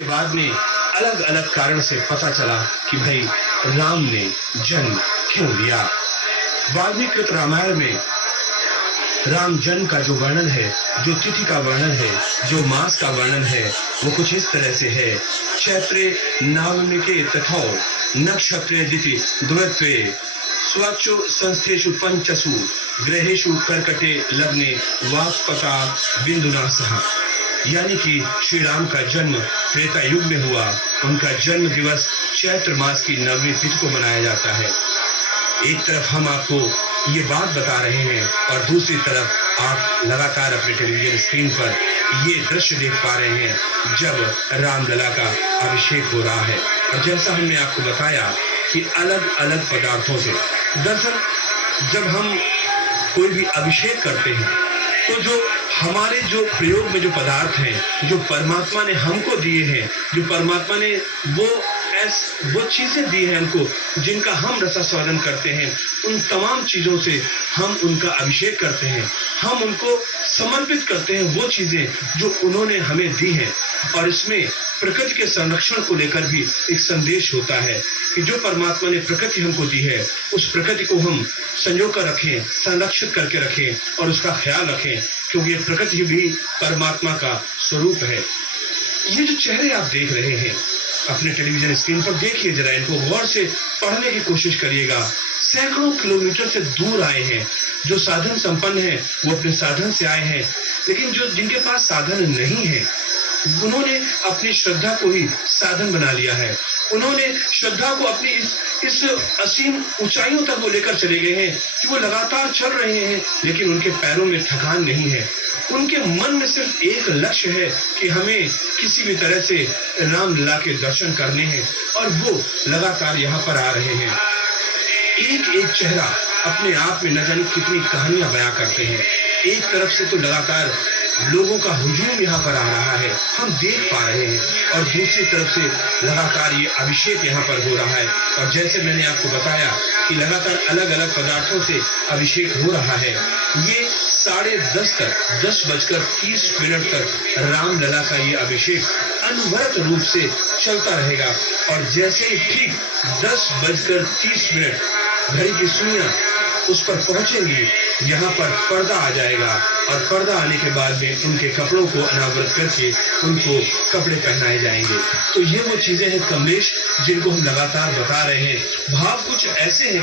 बाद में अलग अलग कारण से पता चला कि भाई राम ने जन्म क्यों लिया। वाल्मीकि रामायण में राम जन्म का जो वर्णन है, जो तिथि का वर्णन है, जो मास का वर्णन है, वो कुछ इस तरह से है। चैत्रे नवमिके तथौ नक्षत्रे दिति द्वयत्वे स्वच्छो संस्थेषु पंचसु ग्रहेषु कर्कटे लग्ने वाक्पका बिंदुना सह। यानी कि श्री राम का जन्म त्रेता युग में हुआ। उनका जन्म दिवस चैत्र मास की नवमी तिथि को मनाया जाता है। एक तरफ हम आपको ये बात बता रहे हैं और दूसरी तरफ आप लगातार अपने टेलीविजन स्क्रीन पर ये दृश्य देख पा रहे हैं जब रामलला का अभिषेक हो रहा है। और जैसा हमने आपको बताया कि अलग अलग पदार्थों से, दरअसल जब हम कोई भी अभिषेक करते हैं तो जो हमारे जो प्रयोग में जो पदार्थ हैं, जो परमात्मा ने हमको दिए हैं, जो परमात्मा ने वो चीजें दी हैं हमको, जिनका हम रसास्वादन करते हैं, उन तमाम चीजों से हम उनका अभिषेक करते हैं। हम उनको समर्पित करते हैं वो चीजें जो उन्होंने हमें दी हैं। और इसमें प्रकृति के संरक्षण को लेकर भी एक संदेश होता है कि जो परमात्मा ने प्रकृति हमको दी है, उस प्रकृति को हम संजो कर रखें, संरक्षित करके रखें और उसका ख्याल रखें, क्योंकि ये प्रकृति भी परमात्मा का स्वरूप है। ये जो चेहरे आप देख रहे हैं अपने टेलीविजन स्क्रीन पर, देखिए जरा, इनको गौर से पढ़ने की कोशिश करिएगा। सैकड़ों किलोमीटर से दूर आए हैं। जो साधन संपन्न है वो अपने साधन से आए हैं, लेकिन जो जिनके पास साधन नहीं है उन्होंने अपनी श्रद्धा को ही साधन बना लिया है। उन्होंने श्रद्धा को अपनी इस असीम ऊंचाइयों तक वो लेकर चले गए हैं कि वो लगातार चल रहे हैं, लेकिन उनके पैरों में थकान नहीं है। उनके मन में सिर्फ एक लक्ष्य है कि हमें किसी भी तरह से रामलला के दर्शन करने हैं, और वो लगातार यहाँ पर आ रहे हैं। एक एक चेहरा अपने आप में न जाने कितनी कहानियां बयां करते हैं। एक तरफ से तो लगातार लोगों का हुजूम यहाँ पर आ रहा है, हम देख पा रहे हैं, और दूसरी तरफ से लगातार ये अभिषेक यहाँ पर हो रहा है। और जैसे मैंने आपको बताया कि लगातार अलग अलग पदार्थों से अभिषेक हो रहा है। ये 10:30 तक 10:30 तक रामलला का ये अभिषेक अनवरत रूप से चलता रहेगा। और जैसे ही ठीक 10:30 घड़ी की सुइयां उस पर पहुंचेंगी, यहाँ पर पर्दा आ जाएगा, और पर्दा आने के बाद में उनके कपड़ों को अनावृत करके उनको कपड़े पहनाए जाएंगे। तो ये वो चीजें हैं कमलेश, जिनको हम लगातार बता रहे हैं। भाव कुछ ऐसे हैं।